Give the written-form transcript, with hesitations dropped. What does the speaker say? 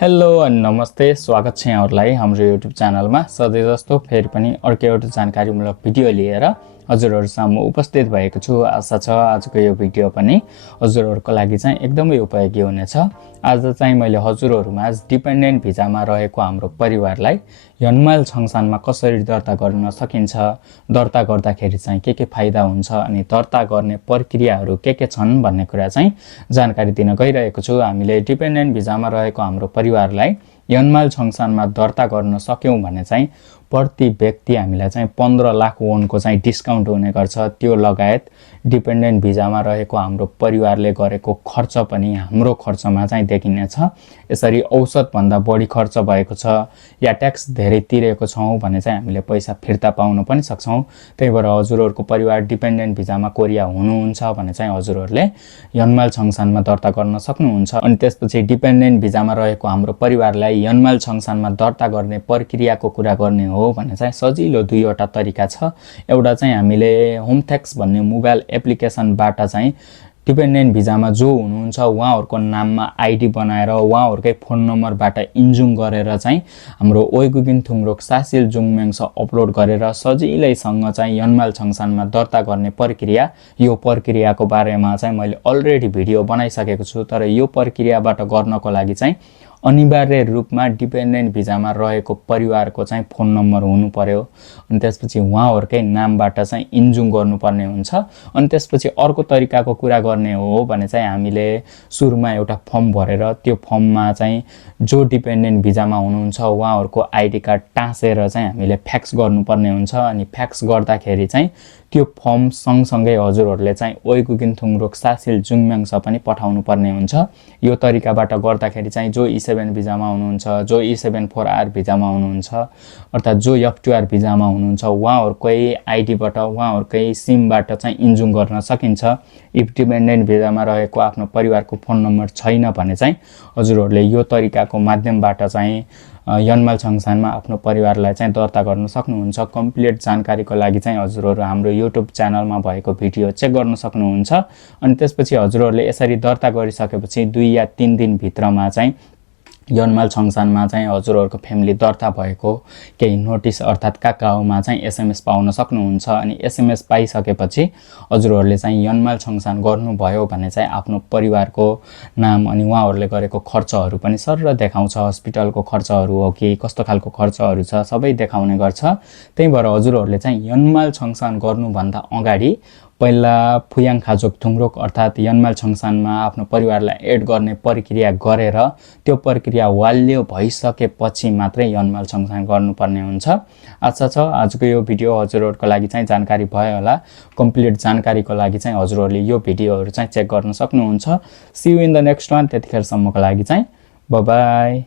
Hello अनि नमस्ते, स्वागत छ यहाँहरूलाई हाम्रो युट्युब च्यानलमा। सधैँ जस्तो फेरि पनि अर्को एउटा जानकारीमूलक भिडियो लिएर हजुरहरूसामु उपस्थित भएको छु। आशा छ आजको यो भिडियो पनि हजुरहरूको लागि चाहिँ एकदमै उपयोगी हुनेछ। आज चाहिँ मैले हजुरहरूमा डिपेन्डेन्ट भिजामा रहेको हाम्रो परिवारलाई यनमाइल छङसानमा कसरी दर्ता गर्न सकिन्छ, दर्ता गर्दाखेरि चाहिँ के फाइदा हुन्छ अनि दर्ता गर्ने प्रक्रियाहरू के छन् भन्ने कुरा चाहिँ जानकारी दिन गइरहेको छु। हामीले डिपेन्डेन्ट भिजामा रहेको हाम्रो परिवारलाई यनमाइल छङसानमा दर्ता गर्न सक्यौं भने चाहिँ प्रति व्यक्ति हामीलाई चाहिँ 15 लाख वोनको चाहिँ डिस्काउन्ट हुने गर्छ। त्यो लगायत डिपेन्डेन्ट भिजामा रहेको हाम्रो परिवारले गरेको खर्च पनि हाम्रो खर्चमा चाहिँ देखिनेछ। यसरी औसत भन्दा बढी खर्च भएको छ या ट्याक्स धेरै तिरेको छौं भने चाहिँ हामीले पैसा फिर्ता पाउन पनि सक्छौं। त्यही भएर हजुरहरूको परिवार डिपेन्डेन्ट भिजामा कोरिया हुनुहुन्छ भने चाहिँ हजुरहरूले यनमाइल छङसानमा दर्ता गर्न सक्नुहुन्छ। अनि त्यसपछि डिपेन्डेन्ट भिजामा रहेको हाम्रो परिवारलाई यनमाइल छङसानमा दर्ता गर्ने प्रक्रियाको कुरा गर्ने हो भने चाहिँ सजिलो दुईवटा तरिका छ। एउटा चाहिँ हामीले होमथ्याक्स भन्ने मोबाइल एप्लिकेसनबाट चाहिँ डिपेन्डेन्ट भिजामा जो हुनुहुन्छ उहाँहरूको नाममा आइडी बनाएर उहाँहरूकै फोन नम्बरबाट इन्जुङ गरेर चाहिँ हाम्रो ओइगुगिन थुङरोक सासिल जुङमेङस अपलोड गरेर सजिलैसँग चाहिँ यनमाइल छङसानमा दर्ता गर्ने प्रक्रिया, यो प्रक्रियाको बारेमा चाहिँ मैले अलरेडी भिडियो बनाइसकेको छु। तर यो प्रक्रियाबाट गर्नको लागि चाहिँ अनिवार्य रूपमा डिपेन्डेन्ट भिजामा रहेको परिवारको चाहिँ फोन नम्बर हुनु पर्यो। अनि त्यसपछि उहाँहरूकै नामबाट चाहिँ इन्जुङ गर्नुपर्ने हुन्छ। अनि त्यसपछि अर्को तरिकाको कुरा गर्ने हो भने चाहिँ हामीले सुरुमा एउटा फर्म भरेर त्यो फर्ममा चाहिँ जो डिपेन्डेन्ट भिजामा हुनुहुन्छ उहाँहरूको आइडी कार्ड टाँसेर चाहिँ हामीले फ्याक्स गर्नुपर्ने हुन्छ। अनि फ्याक्स गर्दाखेरि चाहिँ त्यो फर्म सँगसँगै हजुरहरूले चाहिँ ओइगुगिन थुङरोक सासिल जुङमेङस पनि पठाउनु पर्ने हुन्छ। यो तरिकाबाट गर्दाखेरि चाहिँ जो E7 भिजामा हुनुहुन्छ, जो E7 4R भिजामा हुनुहुन्छ, अर्थात् जो F2R भिजामा हुनुहुन्छ उहाँहरूकै आइडीबाट उहाँहरूकै सिमबाट चाहिँ इन्जुङ गर्न सकिन्छ। इफ डिपेन्डेन्ट भिजामा रहेको आफ्नो परिवारको फोन नम्बर छैन भने चाहिँ हजुरहरूले यो तरिकाको माध्यमबाट चाहिँ यनमाइल छङसानमा आफ्नो परिवारलाई चाहिँ दर्ता गर्न सक्नुहुन्छ। कम्प्लिट जानकारीको लागि चाहिँ हजुरहरू हाम्रो युट्युब च्यानलमा भएको भिडियो चेक गर्न सक्नुहुन्छ। अनि त्यसपछि हजुरहरूले यसरी दर्ता गरिसकेपछि 2 या 3 दिन भित्रमा चाहिँ यनमाइल छङसानमा चाहिँ हजुरहरूको फ्यामिली दर्ता भएको केही नोटिस अर्थात् काकाओमा चाहिँ SMS पाउन सक्नुहुन्छ। अनि SMS पाइसकेपछि हजुरहरूले चाहिँ यनमाइल छङसान गर्नुभयो भने चाहिँ आफ्नो परिवारको नाम अनि उहाँहरूले गरेको खर्चहरू पनि सरर देखाउँछ। हस्पिटलको खर्चहरू हो कि कस्तो खालको खर्चहरू छ सबै देखाउने गर्छ। त्यही भएर हजुरहरूले चाहिँ यनमाइल छङसान गर्नुभन्दा अगाडि पहिला फुयाङ खाजोक थुङरोक अर्थात् यनमाइल छङसानमा आफ्नो परिवारलाई एड गर्ने प्रक्रिया गरेर त्यो प्रक्रिया वाल्य भइसकेपछि मात्रै यनमाइल छङसान गर्नुपर्ने हुन्छ। आशा छ आजको यो भिडियो हजुरहरूको लागि चाहिँ जानकारी भयो होला। कम्प्लिट जानकारीको लागि चाहिँ हजुरहरूले यो भिडियोहरू चाहिँ चेक गर्न सक्नुहुन्छ। See you in the next one. त्यतिखेरसम्मको लागि चाहिँ बाइ बाइ।